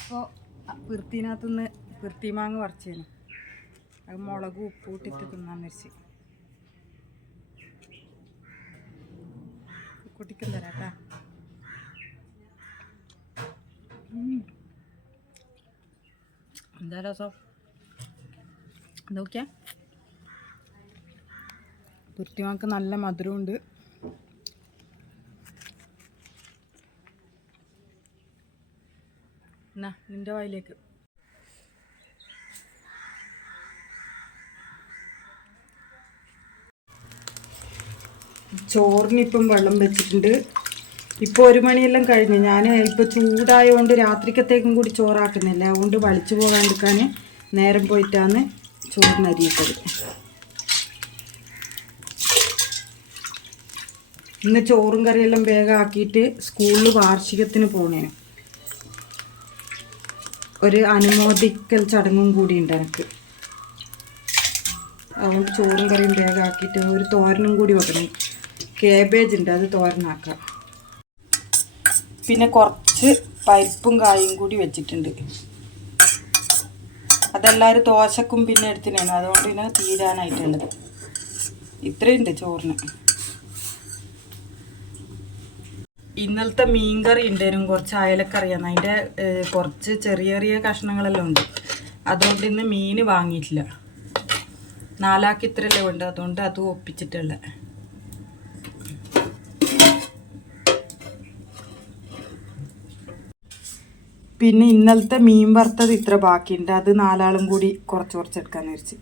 ഇപ്പോൾ വൃത്തിനകത്തുനിന്ന് വൃത്തിമാങ്ങ പറിച്ചേനു. അത് മുളക് ഉപ്പൂട്ടിട്ട് ഇട്ടിട്ട് തിന്നാന്ന് വെച്ച്. കുട്ടിക്കും തരാട്ടാ. എന്താ രസം? നോക്കിയാ വൃത്തിമാക്ക് നല്ല മധുരമുണ്ട്. എന്നാ നിന്റെ വായിലേക്ക്. ചോറിനിപ്പം വെള്ളം വെച്ചിട്ടുണ്ട്. ഇപ്പോൾ ഒരു മണിയെല്ലാം കഴിഞ്ഞു. ഞാൻ ഇപ്പോൾ ചൂടായതുകൊണ്ട് രാത്രിക്കത്തേക്കും കൂടി ചോറാക്കുന്നില്ല. അതുകൊണ്ട് വലിച്ചു പോകാണ്ടിരിക്കാൻ നേരം പോയിട്ടാണ് ചോറിന് അരിയിട്ടത്. ഇന്ന് ചോറും കറിയെല്ലാം വേഗം ആക്കിയിട്ട് സ്കൂളിൽ വാർഷികത്തിന് പോണേനു. ഒരു അനുമോദിക്കൽ ചടങ്ങും കൂടി ഉണ്ട് എനിക്ക്. അതുകൊണ്ട് ചോറും കറിയും വേഗം ആക്കിയിട്ട് ഒരു തോരനും കൂടി വെക്കണം. കേബേജ് ഉണ്ട് അത് തോരനാക്കാം. പിന്നെ കുറച്ച് പരിപ്പും കായും കൂടി വെച്ചിട്ടുണ്ട്. അതെല്ലാവരും ദോശക്കും പിന്നെ എടുത്തിനാണ്. അതുകൊണ്ട് പിന്നെ തീരാനായിട്ടുള്ളത് ഇത്രയുണ്ട് ചോറിന്. ഇന്നലത്തെ മീൻകറി ഉണ്ടായിരുന്നു കുറച്ച് അയലക്കറിയാണ് അതിന്റെ കുറച്ച് ചെറിയ ചെറിയ കഷ്ണങ്ങളെല്ലാം ഉണ്ട്. അതുകൊണ്ട് ഇന്ന് മീൻ വാങ്ങിയിട്ടില്ല. നാലാക്കി ഇത്രയല്ലേ ഉണ്ട് അതുകൊണ്ട് അത് ഒപ്പിച്ചിട്ടുള്ള പിന്നെ ഇന്നലത്തെ മീൻ വറുത്തത് ഇത്ര ബാക്കിയുണ്ട്. അത് നാലാളും കൂടി കുറച്ച് കുറച്ച് എടുക്കാന്ന് വെച്ച്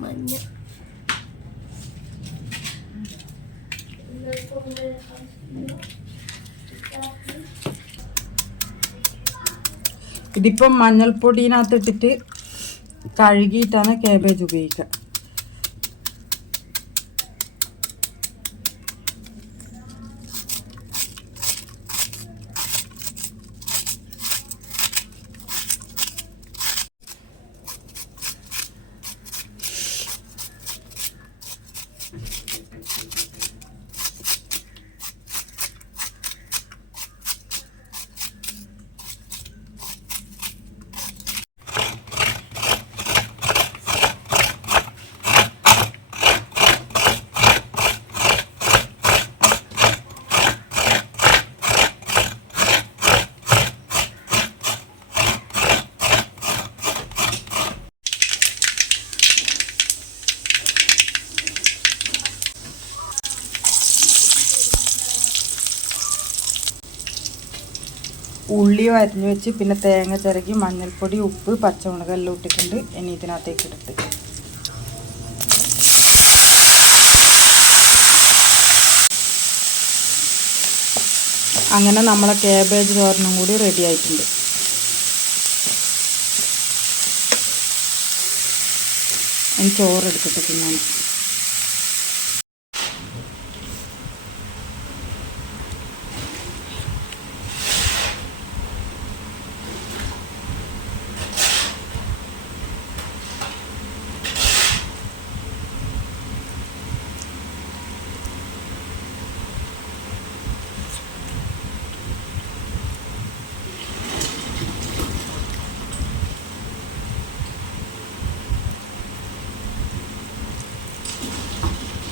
മഞ്ഞ. ഇതിപ്പം മഞ്ഞൾപ്പൊടിനകത്തിട്ടിട്ട് കഴുകിയിട്ടാണ് കാബേജ് ഉപയോഗിക്കുക. ഉള്ളി അരിഞ്ഞു വെച്ച് പിന്നെ തേങ്ങ ചിരകി മഞ്ഞൾപ്പൊടി ഉപ്പ് പച്ചമുളക് എല്ലാം ഇട്ടിട്ടുണ്ട്. ഇനി ഇതിനകത്തേക്ക് എടുത്ത് അങ്ങനെ നമ്മളെ കാബേജ് തോരനും കൂടി റെഡി ആയിട്ടുണ്ട്. ഇനി ചോറ് എടുക്കട്ടെ തിന്നാൻ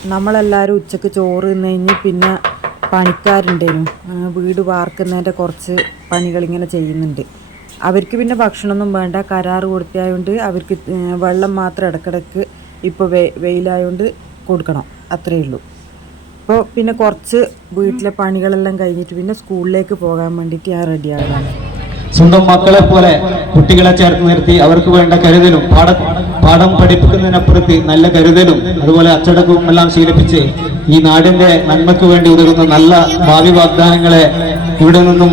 നമ്മളെല്ലാവരും ഉച്ചയ്ക്ക് ചോറ് തിന്നു കഴിഞ്ഞ് പിന്നെ പണിക്കാരുണ്ടേനു. വീട് വാർക്കുന്നതിന്റെ കുറച്ച് പണികൾ ഇങ്ങനെ ചെയ്യുന്നുണ്ട്. അവർക്ക് പിന്നെ ഭക്ഷണമൊന്നും വേണ്ട. കരാറ് കൊടുത്തായതുകൊണ്ട് അവർക്ക് വെള്ളം മാത്രം ഇടക്കിടക്ക് ഇപ്പോൾ വെ വെയിലായതുകൊണ്ട് കൊടുക്കണം. അത്രയേ ഉള്ളൂ. അപ്പോൾ പിന്നെ കുറച്ച് വീട്ടിലെ പണികളെല്ലാം കഴിഞ്ഞിട്ട് പിന്നെ സ്കൂളിലേക്ക് പോകാൻ വേണ്ടിയിട്ട് ഞാൻ റെഡിയാകലാണ് സ്വന്തം മക്കളെ പോലെ കുട്ടികളെ ചേർത്ത് നിർത്തി അവർക്ക് വേണ്ട കരുതലും പാഠ പാഠം പഠിപ്പിക്കുന്നതിനപ്പുറത്ത് നല്ല കരുതലും അതുപോലെ അച്ചടക്കവും എല്ലാം ശീലിപ്പിച്ച് ഈ നാടിന്റെ നന്മയ്ക്ക് വേണ്ടി ഉതകുന്ന നല്ല ഭാവി വാഗ്ദാനങ്ങളെ ഇവിടെ നിന്നും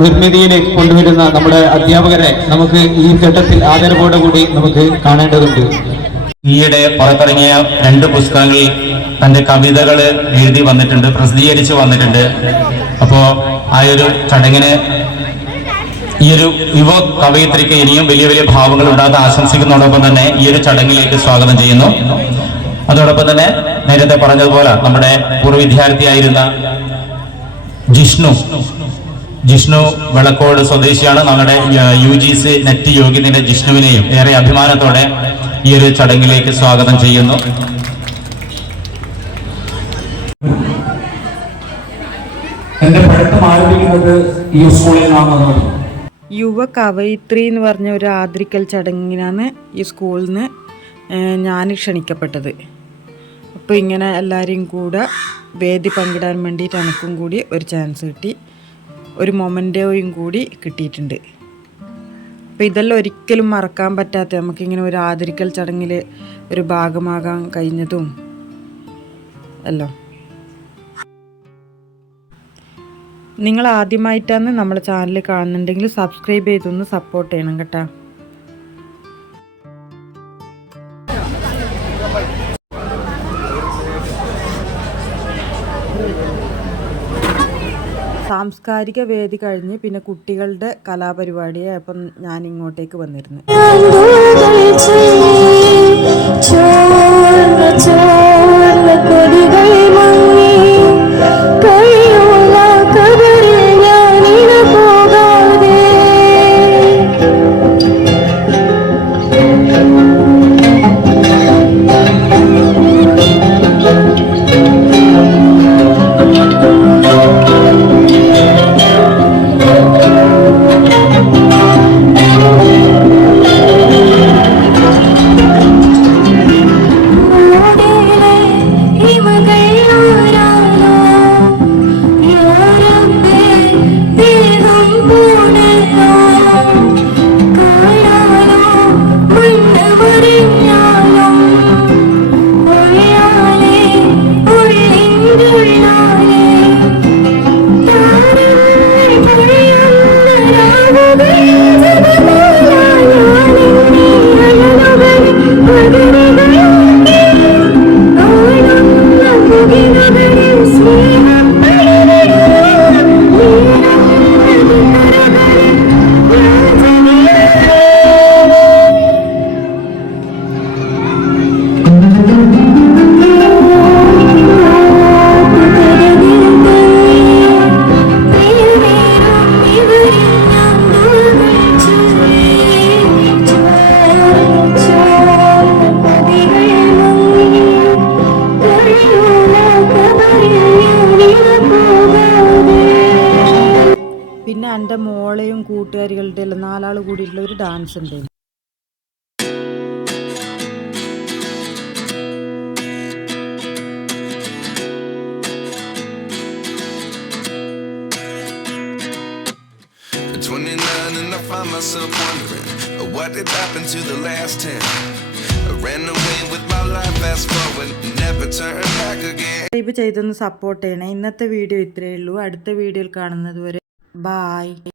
നിർമ്മിതിയിലേക്ക് കൊണ്ടുവരുന്ന നമ്മുടെ അധ്യാപകരെ നമുക്ക് ഈ ഘട്ടത്തിൽ ആദരവോടെ കൂടി നമുക്ക് കാണേണ്ടതുണ്ട്. ഈയിടെ പുറത്തിറങ്ങിയ രണ്ട് പുസ്തകങ്ങളിൽ തന്റെ കവിതകൾ എഴുതി വന്നിട്ടുണ്ട് പ്രസിദ്ധീകരിച്ച് വന്നിട്ടുണ്ട്. അപ്പോ ആ ഒരു ചടങ്ങിന് ഈ ഒരു യുവ കവയിത്രിക്ക് ഇനിയും വലിയ വലിയ ഭാവങ്ങൾ ഉണ്ടാകാൻ ആശംസിക്കുന്നതോടൊപ്പം തന്നെ ഈ ഒരു ചടങ്ങിലേക്ക് സ്വാഗതം ചെയ്യുന്നു. അതോടൊപ്പം തന്നെ നേരത്തെ പറഞ്ഞതുപോലെ നമ്മുടെ പൂർവ വിദ്യാർത്ഥിയായിരുന്ന ജിഷ്ണു. ജിഷ്ണു വിളക്കോട് സ്വദേശിയാണ്. നമ്മുടെ യു ജി സി നെറ്റ് യോഗ്യതയുടെ ജിഷ്ണുവിനെയും ഏറെ അഭിമാനത്തോടെ ഈ ഒരു ചടങ്ങിലേക്ക് സ്വാഗതം ചെയ്യുന്നു. എന്റെ പഠിത്തം ആരംഭിക്കുന്നത് ഈ സ്കൂളിൽ നിന്നാണെന്നത് യുവ കവയിത്രി എന്ന് പറഞ്ഞ ഒരു ആദരിക്കൽ ചടങ്ങിനാണ് ഈ സ്കൂളിൽ നിന്ന് ഞാൻ ക്ഷണിക്കപ്പെട്ടത്. അപ്പോൾ ഇങ്ങനെ എല്ലാവരെയും കൂടെ വേദി പങ്കിടാൻ വേണ്ടിയിട്ട് എനിക്കും കൂടി ഒരു ചാൻസ് കിട്ടി. ഒരു മൊമെന്റോയും കൂടി കിട്ടിയിട്ടുണ്ട്. അപ്പോൾ ഇതെല്ലാം ഒരിക്കലും മറക്കാൻ പറ്റാത്ത നമുക്കിങ്ങനെ ഒരു ആദരിക്കൽ ചടങ്ങിൽ ഒരു ഭാഗമാകാൻ കഴിഞ്ഞതും എല്ലാം. നിങ്ങൾ ആദ്യമായിട്ടാണ് നമ്മുടെ ചാനൽ കാണുന്നുണ്ടെങ്കിൽ സബ്സ്ക്രൈബ് ചെയ്തൊന്ന് സപ്പോർട്ട് ചെയ്യണം കേട്ടോ. സാംസ്കാരിക വേദി കഴിഞ്ഞ് പിന്നെ കുട്ടികളുടെ കലാപരിപാടിയെ അപ്പം ഞാൻ ഇങ്ങോട്ടേക്ക് വന്നിരുന്നു പിന്നെ എന്റെ മോളെയും കൂട്ടുകാരികളുടെ എല്ലാം നാലാൾ കൂടിയിട്ടുള്ള ഒരു ഡാൻസ് ഉണ്ട് 29 and I find myself wondering uh, what did happen to the last 10. I ran away with my life, fast forward, never turn back again. Subscribe ചെയ്തൊന്ന് സപ്പോർട്ട് ചെയ്യണേ ഇന്നത്തെ വീഡിയോ ഇത്രയേ ഉള്ളൂ അടുത്ത വീഡിയോയിൽ കാണുന്നത് വരെ Bye.